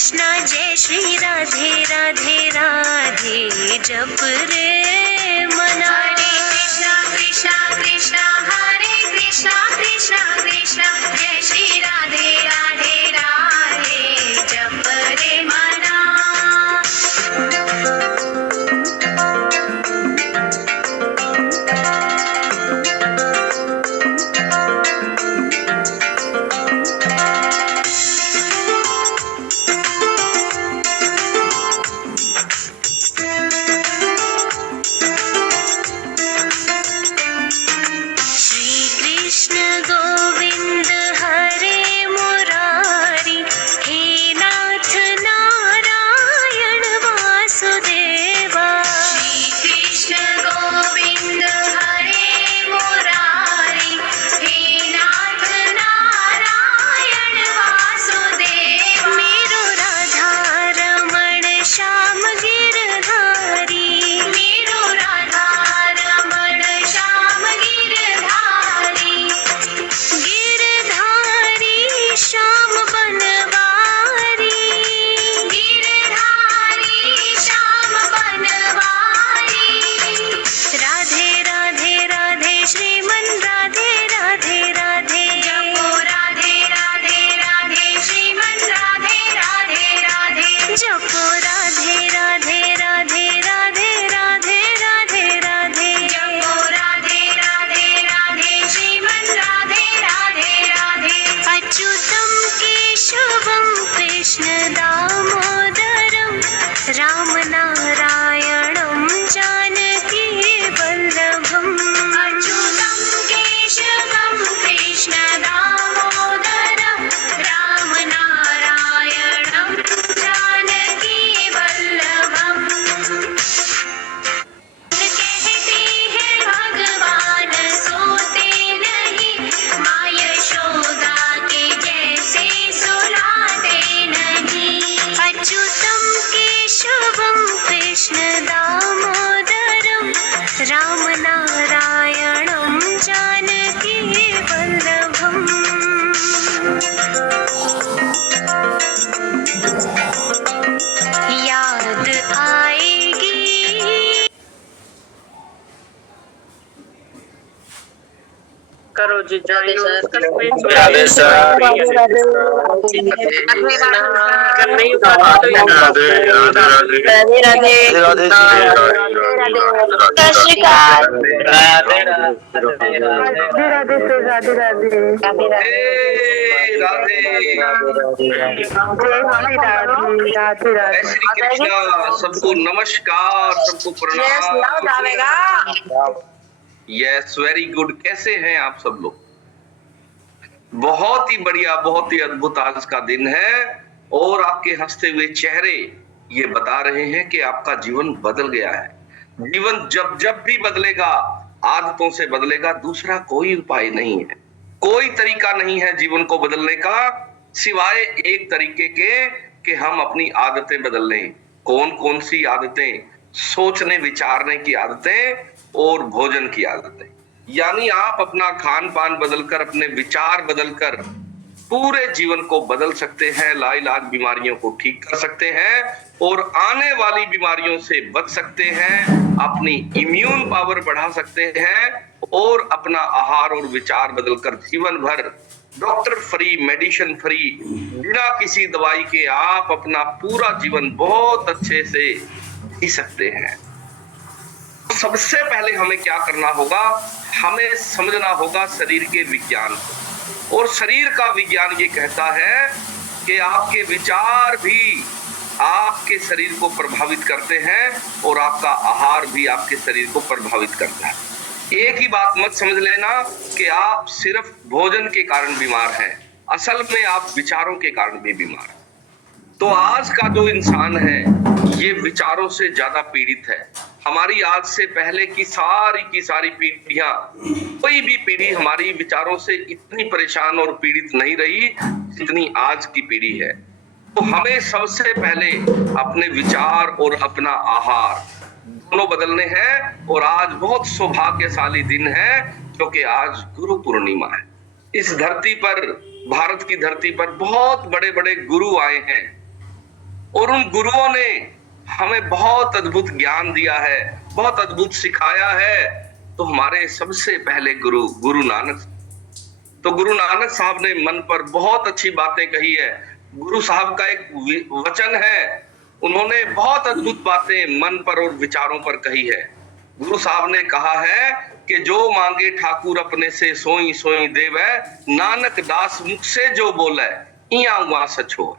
जय श्री राधे राधे राधे जप रे मना। हरे कृष्णा कृष्णा कृष्णा हरे कृष्णा कृष्णा कृष्णा जय श्री राधे राधे राधे जप रे मना। करो जी राधे राधे सर। राधे राधे नहीं उठाता तो राधे राधे सत श्री अकाल। राधे राधे राधे राधे जय श्री कृष्णा। सबको नमस्कार, सबको प्रणाम। Yes, very good. कैसे हैं आप सब लोग? बहुत ही बढ़िया, बहुत ही अद्भुत आज का दिन है और आपके हंसते हुए चेहरे ये बता रहे हैं कि आपका जीवन बदल गया है। जीवन जब जब भी बदलेगा, आदतों से बदलेगा, दूसरा कोई उपाय नहीं है, कोई तरीका नहीं है जीवन को बदलने का सिवाय एक तरीके के कि हम अपनी आदतें बदल लें। कौन कौन सी आदतें? सोचने विचारने की आदतें और भोजन की आदतें। यानी आप अपना खान पान बदलकर, अपने विचार बदलकर पूरे जीवन को बदल सकते हैं, लाइलाज बीमारियों को ठीक कर सकते हैं और आने वाली बीमारियों से बच सकते हैं, अपनी इम्यून पावर बढ़ा सकते हैं और अपना आहार और विचार बदलकर जीवन भर डॉक्टर फ्री, मेडिसिन फ्री, बिना किसी दवाई के आप अपना पूरा जीवन बहुत अच्छे से जी सकते हैं। सबसे पहले हमें क्या करना होगा? हमें समझना होगा शरीर के विज्ञान को। और शरीर का विज्ञान ये कहता है कि आपके विचार भी आपके शरीर को प्रभावित करते हैं और आपका आहार भी आपके शरीर को प्रभावित करता है। एक ही बात मत समझ लेना कि आप सिर्फ भोजन के कारण बीमार हैं, असल में आप विचारों के कारण भी बीमार हैं। तो आज का जो इंसान है ये विचारों से ज्यादा पीड़ित है। हमारी आज से पहले की सारी पीढ़ियां, कोई भी पीढ़ी हमारी विचारों से इतनी परेशान और पीड़ित नहीं रही जितनी आज की पीढ़ी है। तो हमें सबसे पहले अपने विचार और अपना आहार दोनों बदलने हैं। और आज बहुत सौभाग्यशाली दिन है क्योंकि आज गुरु पूर्णिमा है। इस धरती पर, भारत की धरती पर बहुत बड़े बड़े गुरु आए हैं और उन गुरुओं ने हमें बहुत अद्भुत ज्ञान दिया है, बहुत अद्भुत सिखाया है। तो हमारे सबसे पहले गुरु गुरु नानक, तो गुरु नानक साहब ने मन पर बहुत अच्छी बातें कही है। गुरु साहब का एक वचन है, उन्होंने बहुत अद्भुत बातें मन पर और विचारों पर कही है। गुरु साहब ने कहा है कि जो मांगे ठाकुर अपने से सोई सोई देवै, नानक दास मुख से जो बोले इया उआ सच हो।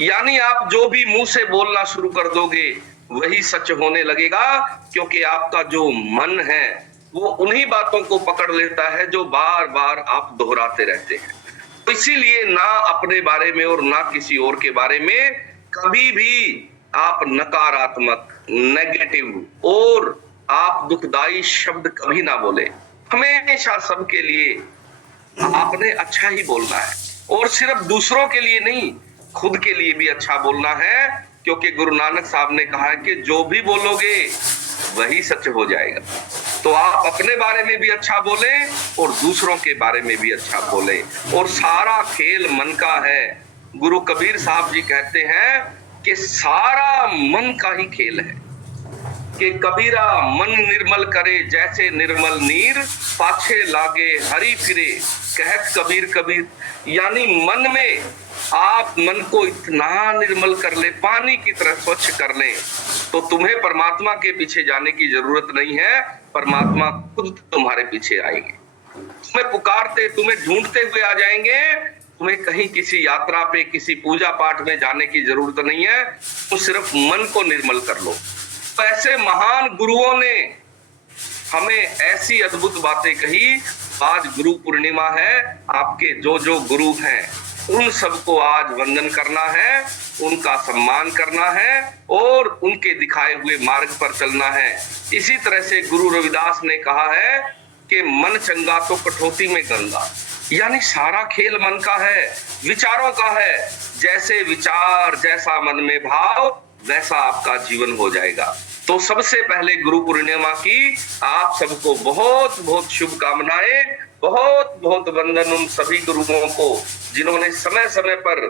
यानी आप जो भी मुंह से बोलना शुरू कर दोगे वही सच होने लगेगा, क्योंकि आपका जो मन है वो उन्हीं बातों को पकड़ लेता है जो बार बार आप दोहराते रहते हैं। तो इसीलिए ना अपने बारे में और ना किसी और के बारे में कभी भी आप नकारात्मक, नेगेटिव और आप दुखदाई शब्द कभी ना बोले। हमेशा सबके लिए आपने अच्छा ही बोलना है, और सिर्फ दूसरों के लिए नहीं, खुद के लिए भी अच्छा बोलना है, क्योंकि गुरु नानक साहब ने कहा है कि जो भी बोलोगे वही सच हो जाएगा। तो आप अपने बारे में भी अच्छा बोले और दूसरों के बारे में भी अच्छा बोले, और सारा खेल मन का है। गुरु कबीर साहब जी कहते हैं कि सारा मन का ही खेल है, कि कबीरा मन निर्मल करे जैसे निर्मल नीर, पाछे लागे हरि फिरे कहत कबीर कबीर। यानी मन में आप मन को इतना निर्मल कर ले, पानी की तरह स्वच्छ कर ले, तो तुम्हें परमात्मा के पीछे जाने की जरूरत नहीं है, परमात्मा खुद तुम्हारे पीछे आएंगे। तुम्हें पुकारते, तुम्हें ढूंढते हुए आ जाएंगे। तुम्हें कहीं किसी यात्रा पे, किसी पूजा पाठ में जाने की जरूरत नहीं है, तो सिर्फ मन को निर्मल कर लो। तो ऐसे महान गुरुओं ने हमें ऐसी अद्भुत बातें कही। आज गुरु पूर्णिमा है, आपके जो जो गुरु हैं उन सबको आज वंदन करना है, उनका सम्मान करना है और उनके दिखाए हुए मार्ग पर चलना है। इसी तरह से गुरु रविदास ने कहा है कि मन चंगा तो कठौती में गंगा। यानी सारा खेल मन का है, विचारों का है। जैसे विचार, जैसा मन में भाव, वैसा आपका जीवन हो जाएगा। तो सबसे पहले गुरु पूर्णिमा की आप सबको बहुत बहुत शुभकामनाएं, बहुत बहुत वंदन उन सभी गुरुओं को जिन्होंने समय समय पर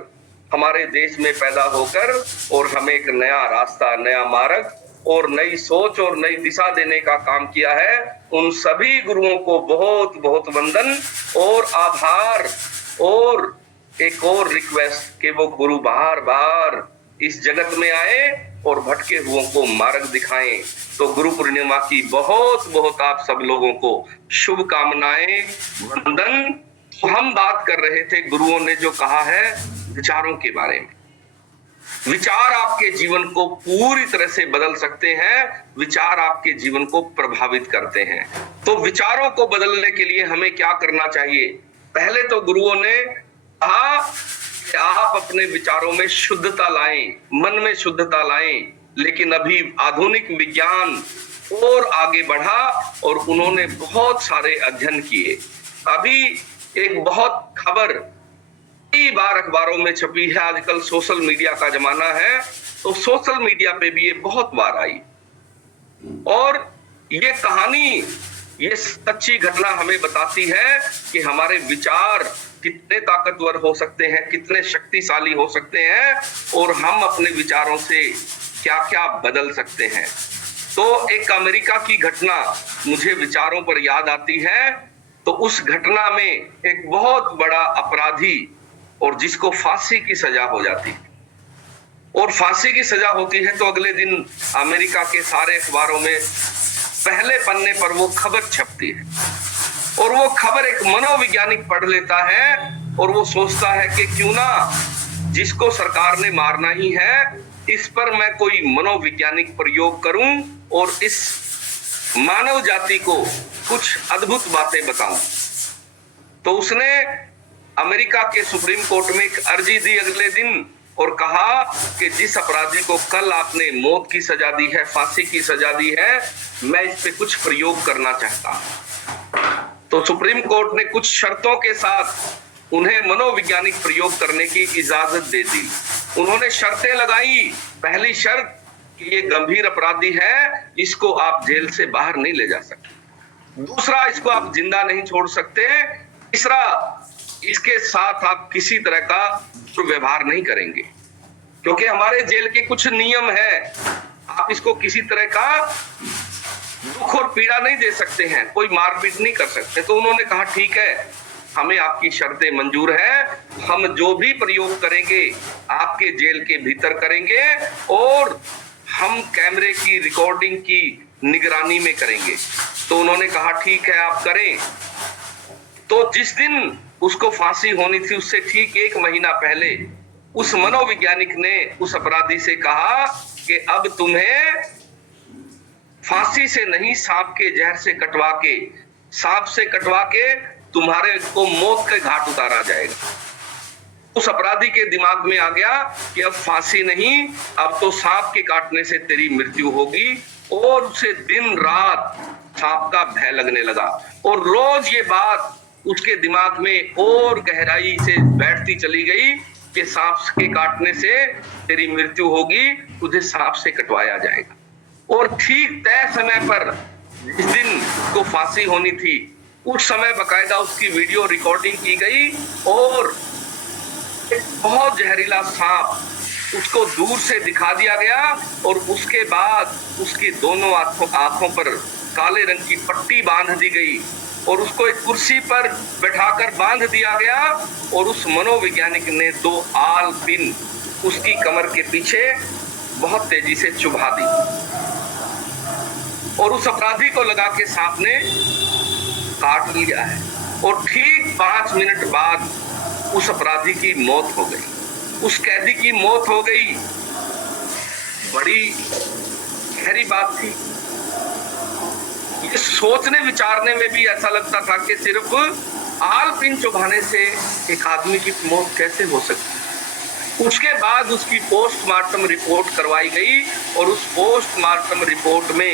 हमारे देश में पैदा होकर और हमें एक नया रास्ता, नया मार्ग और नई सोच और नई दिशा देने का काम किया है। उन सभी गुरुओं को बहुत बहुत वंदन और आभार। और एक और रिक्वेस्ट कि वो गुरु बार बार इस जगत में आए और भटके हुओं को मार्ग दिखाएं। तो गुरु पूर्णिमा की बहुत बहुत आप सब लोगों को शुभकामनाएं, वंदन। तो हम बात कर रहे थे गुरुओं ने जो कहा है विचारों के बारे में। विचार आपके जीवन को पूरी तरह से बदल सकते हैं, विचार आपके जीवन को प्रभावित करते हैं। तो विचारों को बदलने के लिए हमें क्या करना चाहिए? पहले तो गुरुओं ने कहा कि आप अपने विचारों में शुद्धता लाएं, मन में शुद्धता लाएं। लेकिन अभी आधुनिक विज्ञान और आगे बढ़ा और उन्होंने बहुत सारे अध्ययन किए। अभी एक बहुत खबर कई बार अखबारों में छपी है, आजकल सोशल मीडिया का जमाना है, तो सोशल मीडिया पे भी ये बहुत बार आई। और ये कहानी, ये सच्ची घटना हमें बताती है कि हमारे विचार कितने ताकतवर हो सकते हैं, कितने शक्तिशाली हो सकते हैं और हम अपने विचारों से क्या क्या बदल सकते हैं। तो एक अमेरिका की घटना मुझे विचारों पर याद आती है। तो उस घटना में एक बहुत बड़ा अपराधी और जिसको फांसी की सजा हो जाती है, और फांसी की सजा होती है तो अगले दिन अमेरिका के सारे अखबारों में पहले पन्ने पर वो खबर छपती है। और वो खबर एक मनोवैज्ञानिक पढ़ लेता है और वो सोचता है कि क्यों ना जिसको सरकार ने मारना ही है, इस पर मैं कोई मनोवैज्ञानिक प्रयोग करूं और इस मानव जाति को कुछ अद्भुत बातें बताऊं। तो उसने अमेरिका के सुप्रीम कोर्ट में एक अर्जी दी अगले दिन और कहा कि जिस अपराधी को कल आपने मौत की सजा दी है, फांसी की सजा दी है, मैं इस पे कुछ प्रयोग करना चाहता हूं। तो सुप्रीम कोर्ट ने कुछ शर्तों के साथ उन्हें मनोवैज्ञानिक प्रयोग करने की इजाजत दे दी। उन्होंने शर्तें लगाई। पहली शर्त कि ये गंभीर अपराधी है, इसको आप जेल से बाहर नहीं ले जा सकते। दूसरा, इसको आप जिंदा नहीं छोड़ सकते। तीसरा, इसके साथ आप किसी तरह का दुर्व्यवहार नहीं करेंगे। क्योंकि हमारे जेल के कुछ नियम है, आप इसको किसी तरह का दुख और पीड़ा नहीं दे सकते हैं, कोई मारपीट नहीं कर सकते। तो उन्होंने कहा ठीक है, हमें आपकी शर्तें मंजूर है, हम जो भी प्रयोग करेंगे आपके जेल के भीतर करेंगे और हम कैमरे की रिकॉर्डिंग की निगरानी में करेंगे। तो उन्होंने कहा ठीक है, आप करें। तो जिस दिन उसको फांसी होनी थी उससे ठीक 1 महीना पहले उस मनोवैज्ञानिक ने उस अपराधी से कहा कि अब तुम्हें फांसी से नहीं, सांप के जहर से कटवा के, सांप से कटवा के तुम्हारे को मौत के घाट उतारा जाएगा। उस अपराधी के दिमाग में आ गया कि अब फांसी नहीं, अब तो सांप के काटने से तेरी मृत्यु होगी। और उसे दिन रात सांप का भय लगने लगा और रोज ये बात उसके दिमाग में और गहराई से बैठती चली गई कि सांप के काटने से तेरी मृत्यु होगी, तुझे सांप से कटवाया जाएगा। और ठीक तय समय पर जिस दिन को फांसी होनी थी उस समय बकायदा उसकी वीडियो रिकॉर्डिंग की गई और एक बहुत जहरीला सांप उसको दूर से दिखा दिया गया और उसके बाद उसकी दोनों आंखों पर काले रंग की पट्टी बांध दी गई और उसको एक कुर्सी पर बैठाकर बांध दिया गया और उस मनोवैज्ञानिक ने 2 आल पिन उसकी कमर के पीछे बहुत तेजी से चुभा दी और उस अपराधी को लगा के सांप ने काट लिया है। और ठीक 5 मिनट बाद उस अपराधी की मौत हो गई, उस कैदी की मौत हो गई। बड़ी गहरी बात थी। ये सोचने विचारने में भी ऐसा लगता था कि सिर्फ आल पिन चुभाने से एक आदमी की मौत कैसे हो सकती। उसके बाद उसकी पोस्टमार्टम रिपोर्ट करवाई गई और उस पोस्टमार्टम रिपोर्ट में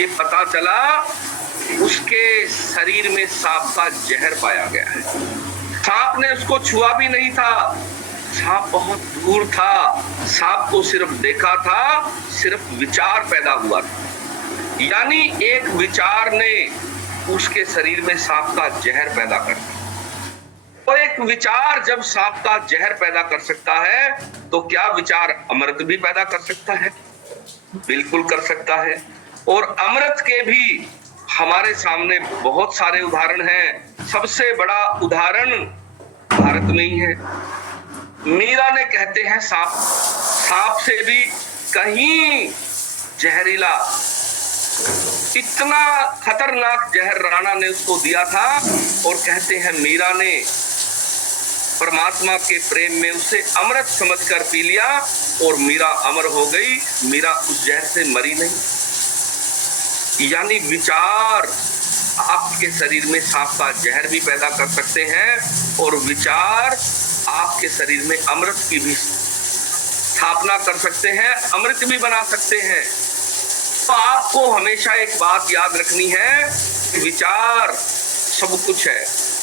ये पता चला उसके शरीर में सांप का जहर पाया गया है। सांप ने उसको छुआ भी नहीं था, सांप बहुत दूर था, सांप को सिर्फ देखा था, सिर्फ विचार पैदा हुआ था। यानी एक विचार ने उसके शरीर में सांप का जहर पैदा कर दिया। और एक विचार जब सांप का जहर पैदा कर सकता है तो क्या विचार अमृत भी पैदा कर सकता है? बिल्कुल कर सकता है। और अमृत के भी हमारे सामने बहुत सारे उदाहरण हैं। सबसे बड़ा उदाहरण भारत में ही है। मीरा ने कहते हैं सांप से भी कहीं जहरीला, इतना खतरनाक जहर राणा ने उसको दिया था और कहते हैं मीरा ने परमात्मा के प्रेम में उसे अमृत समझकर पी लिया और मीरा अमर हो गई। मीरा उस जहर से मरी नहीं। यानी विचार आपके शरीर में सांप का जहर भी पैदा कर सकते हैं और विचार आपके शरीर में अमृत की भी स्थापना कर सकते हैं, अमृत भी बना सकते हैं। तो आपको हमेशा एक बात याद रखनी है कि विचार सब कुछ है।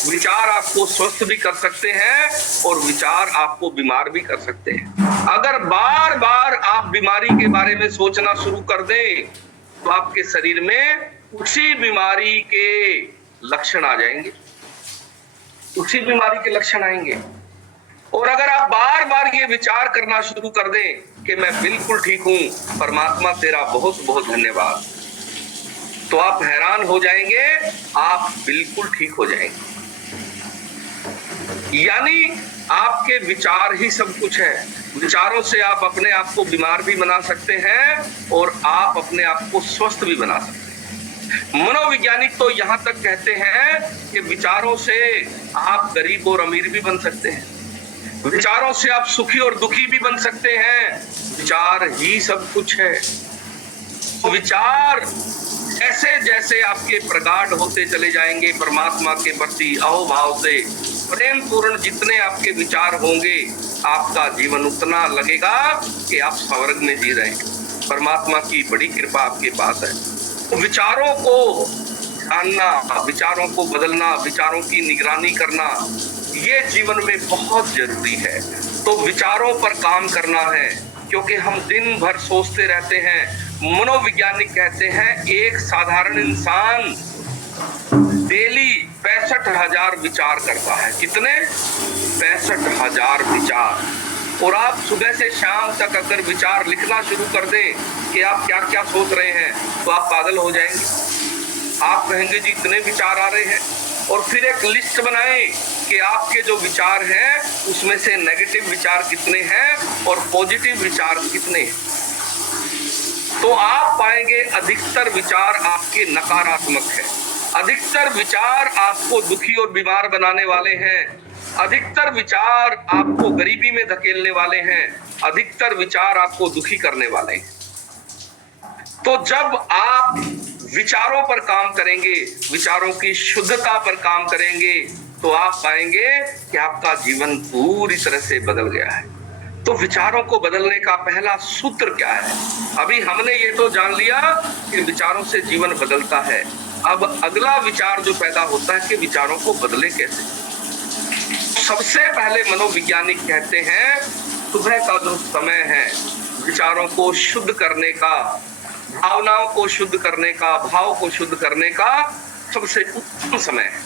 विचार आपको स्वस्थ भी कर सकते हैं और विचार आपको बीमार भी कर सकते हैं। अगर बार बार आप बीमारी के बारे में सोचना शुरू कर दें तो आपके शरीर में उसी बीमारी के लक्षण आ जाएंगे, उसी बीमारी के लक्षण आएंगे। और अगर आप बार बार ये विचार करना शुरू कर दें कि मैं बिल्कुल ठीक हूं, परमात्मा तेरा बहुत बहुत धन्यवाद, तो आप हैरान हो जाएंगे, आप बिल्कुल ठीक हो जाएंगे। यानी आपके विचार ही सब कुछ है। विचारों से आप अपने आप को बीमार भी बना सकते हैं और आप अपने आप को स्वस्थ भी बना सकते हैं। मनोवैज्ञानिक तो यहां तक कहते हैं कि विचारों से आप गरीब और अमीर भी बन सकते हैं, विचारों से आप सुखी और दुखी भी बन सकते हैं। विचार ही सब कुछ है। विचार जैसे जैसे आपके प्रगाढ़ होते चले जाएंगे परमात्मा के प्रति अहोभाव से, प्रेम पूर्ण जितने आपके विचार होंगे, आपका जीवन उतना लगेगा कि आप स्वर्ग में जी रहे हैं। परमात्मा की बड़ी कृपा आपके पास है। तो विचारों को जानना, विचारों को बदलना, विचारों की निगरानी करना, ये जीवन में बहुत जरूरी है। तो विचारों पर काम करना है, क्योंकि हम दिन भर सोचते रहते हैं। मनोवैज्ञानिक कहते हैं एक साधारण इंसान डेली 65,000 विचार करता है। कितने? 65,000 विचार। और आप सुबह से शाम तक अगर विचार लिखना शुरू कर दें कि आप क्या क्या सोच रहे हैं, तो आप पागल हो जाएंगे। आप कहेंगे जी इतने विचार आ रहे हैं, और फिर एक लिस्ट बनाएं कि आपके जो विचार हैं उसमें से नेगेटिव विचार कितने हैं और पॉजिटिव विचार कितने हैं। तो आप पाएंगे अधिकतर विचार आपके नकारात्मक है, अधिकतर विचार आपको दुखी और बीमार बनाने वाले हैं, अधिकतर विचार आपको गरीबी में धकेलने वाले हैं, अधिकतर विचार आपको दुखी करने वाले हैं। तो जब आप विचारों पर काम करेंगे, विचारों की शुद्धता पर काम करेंगे, तो आप पाएंगे कि आपका जीवन पूरी तरह से बदल गया है। तो विचारों को बदलने का पहला सूत्र क्या है? अभी हमने ये तो जान लिया कि विचारों से जीवन बदलता है। अब अगला विचार जो पैदा होता है कि विचारों को बदले कैसे। सबसे पहले मनोवैज्ञानिक कहते हैं सुबह का जो समय है विचारों को शुद्ध करने का, भावनाओं को शुद्ध करने का, भाव को शुद्ध करने का सबसे उत्तम समय है।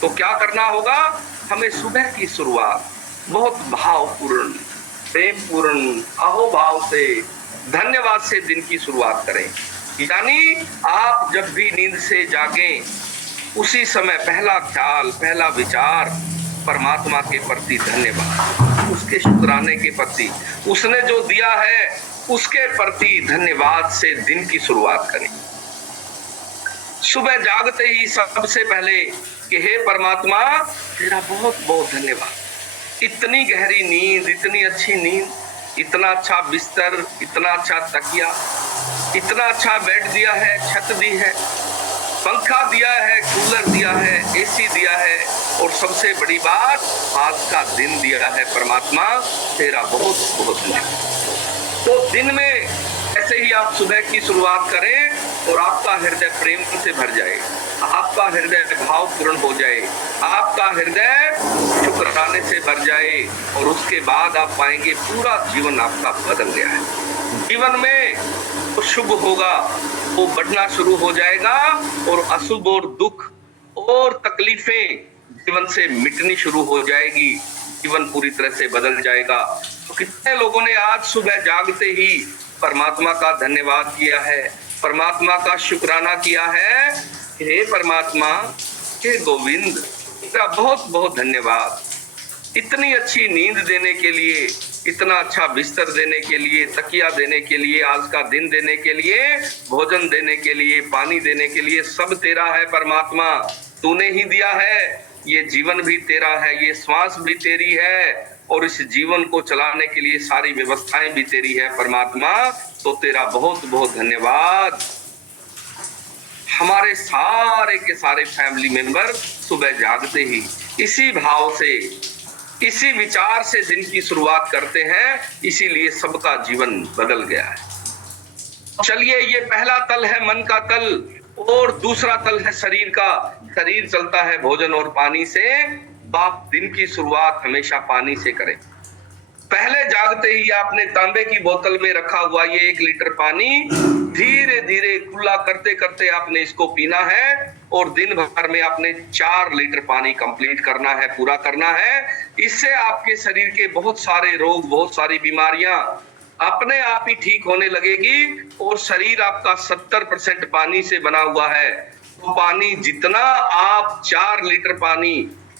तो क्या करना होगा? हमें सुबह की शुरुआत बहुत भावपूर्ण, प्रेमपूर्ण, अहोभाव से, धन्यवाद से दिन की शुरुआत करें। यानी आप जब भी नींद से जागें, उसी समय पहला ख्याल, पहला विचार परमात्मा के प्रति धन्यवाद, उसके शुक्राने के प्रति, उसने जो दिया है उसके प्रति धन्यवाद से दिन की शुरुआत करें। सुबह जागते ही सबसे पहले कि हे परमात्मा तेरा बहुत बहुत धन्यवाद, इतनी गहरी नींद, इतनी अच्छी नींद, इतना अच्छा बिस्तर, इतना अच्छा तकिया, इतना अच्छा बेड दिया है, छत दी है, पंखा दिया है, कूलर दिया है, एसी दिया है, और सबसे बड़ी बात आज का दिन दिया है। परमात्मा तेरा बहुत बहुत धन्यवाद। तो दिन में ऐसे ही आप सुबह की शुरुआत करें और आपका हृदय प्रेम से भर जाए, आपका हृदय भावपूर्ण हो जाए, आपका हृदय शुक्राने से भर जाए, और उसके बाद आप पाएंगे पूरा जीवन आपका बदल गया है। जीवन में तो शुभ होगा वो बढ़ना शुरू हो जाएगा, और अशुभ और दुख और तकलीफें जीवन से मिटनी शुरू हो जाएगी, जीवन पूरी तरह से बदल जाएगा। तो कितने लोगों ने आज सुबह जागते ही परमात्मा का धन्यवाद किया है, परमात्मा का शुक्राना किया है, हे परमात्मा, हे गोविंद, तेरा बहुत बहुत धन्यवाद, इतनी अच्छी नींद देने के लिए, इतना अच्छा बिस्तर देने के लिए, तकिया देने के लिए, आज का दिन देने के लिए, भोजन देने के लिए, पानी देने के लिए, सब तेरा है परमात्मा, तूने ही दिया है। ये जीवन भी तेरा है, ये श्वास भी तेरी है, और इस जीवन को चलाने के लिए सारी व्यवस्थाएं भी तेरी है परमात्मा। तो तेरा बहुत बहुत धन्यवाद। हमारे सारे के सारे फैमिली मेंबर सुबह जागते ही इसी भाव से, इसी विचार से दिन की शुरुआत करते हैं, इसीलिए सबका जीवन बदल गया है। चलिए, ये पहला तल है मन का तल, और दूसरा तल है शरीर का। शरीर चलता है भोजन और पानी से। आप दिन की शुरुआत हमेशा पानी से करें। पहले जागते ही आपने तांबे की बोतल में रखा हुआ ये 1 लीटर पानी धीरे धीरे कुल्ला करते करते आपने इसको पीना है, और दिन भर में आपने 4 लीटर पानी कंप्लीट करना है, पूरा करना है। इससे आपके शरीर के बहुत सारे रोग, बहुत सारी बीमारियां अपने आप ही ठीक होने लगेगी, और शरीर आपका 70% पानी से बना हुआ है। तो पानी जितना आप 4 लीटर पानी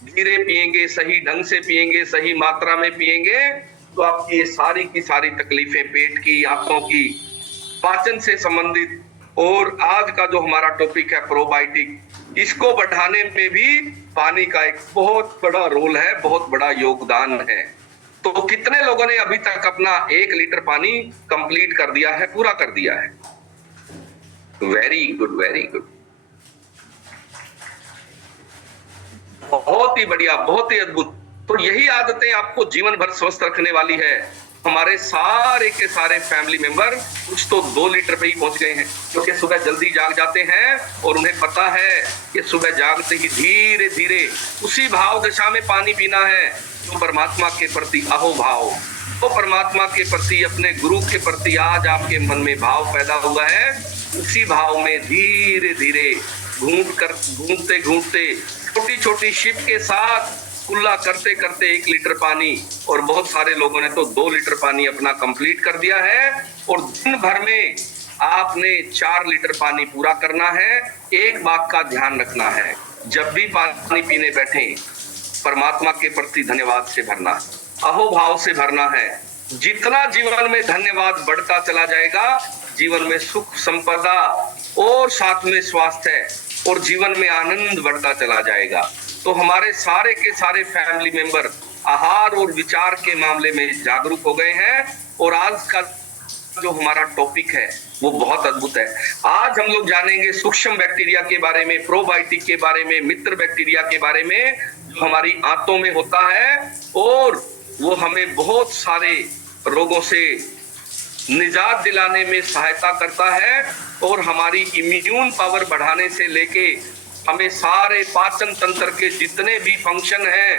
धीरे पिएंगे, सही ढंग से पिएंगे, सही मात्रा में पिएंगे, तो आपकी ये सारी की सारी तकलीफें पेट की, आंतों की, पाचन से संबंधित, और आज का जो हमारा टॉपिक है प्रोबायोटिक, इसको बढ़ाने में भी पानी का एक बहुत बड़ा रोल है, बहुत बड़ा योगदान है। तो कितने लोगों ने अभी तक अपना 1 लीटर पानी कंप्लीट कर दिया है, पूरा कर दिया है? वेरी गुड, वेरी गुड, बहुत ही बढ़िया, बहुत ही अद्भुत। तो यही आदतें आपको जीवन भर स्वस्थ रखने वाली है। हमारे सारे के सारे फैमिली मेंबर कुछ तो 2 लीटर पे ही पहुंच गए हैं, क्योंकि सुबह जल्दी जाग जाते हैं और उन्हें पता है कि सुबह जागते ही धीरे धीरे उसी भाव दशा में पानी पीना है जो परमात्मा के प्रति अहोभाव, तो परमात्मा के प्रति, अपने गुरु के प्रति आज आपके मन में भाव पैदा हुआ है, उसी भाव में धीरे धीरे घूमते घूमते छोटी छोटी शिप के साथ कुल्ला करते करते 1 लीटर पानी, और बहुत सारे लोगों ने तो 2 लीटर पानी अपना कंप्लीट कर दिया है। और दिन भर में आपने 4 लीटर पानी पूरा करना है। एक बात का ध्यान रखना है, जब भी पानी पीने बैठे परमात्मा के प्रति धन्यवाद से भरना, अहोभाव से भरना है। जितना जीवन में धन्यवाद बढ़ता चला जाएगा, जीवन में सुख संपदा और साथ में स्वास्थ्य और जीवन में आनंद बढ़ता चला जाएगा। तो हमारे सारे के सारे फैमिली मेंबर आहार और विचार के मामले में जागरूक हो गए हैं। और आज का जो हमारा टॉपिक है वो बहुत अद्भुत है। आज हम लोग जानेंगे सूक्ष्म बैक्टीरिया के बारे में, प्रोबायोटिक के बारे में, मित्र बैक्टीरिया के बारे में, जो हमारी आंतों में होता है और वो हमें बहुत सारे रोगों से निजात दिलाने में सहायता करता है और हमारी इम्यून पावर बढ़ाने से लेके हमें सारे पाचन तंत्र के जितने भी फंक्शन हैं,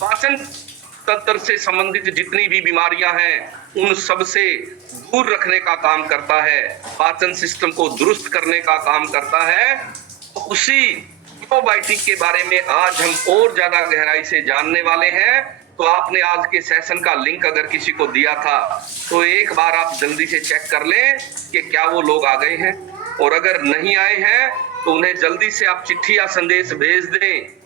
पाचन तंत्र से संबंधित जितनी भी बीमारियां हैं, उन सब से दूर रखने का काम करता है, पाचन सिस्टम को दुरुस्त करने का काम करता है। उसी प्रोबायोटिक के बारे में आज हम और ज्यादा गहराई से जानने वाले हैं। तो आपने आज के सेशन का लिंक अगर किसी को दिया था तो एक बार आप जल्दी से चेक कर लें कि क्या वो लोग आ गए हैं, और अगर नहीं आए हैं तो उन्हें जल्दी से आप चिट्ठी या संदेश भेज दें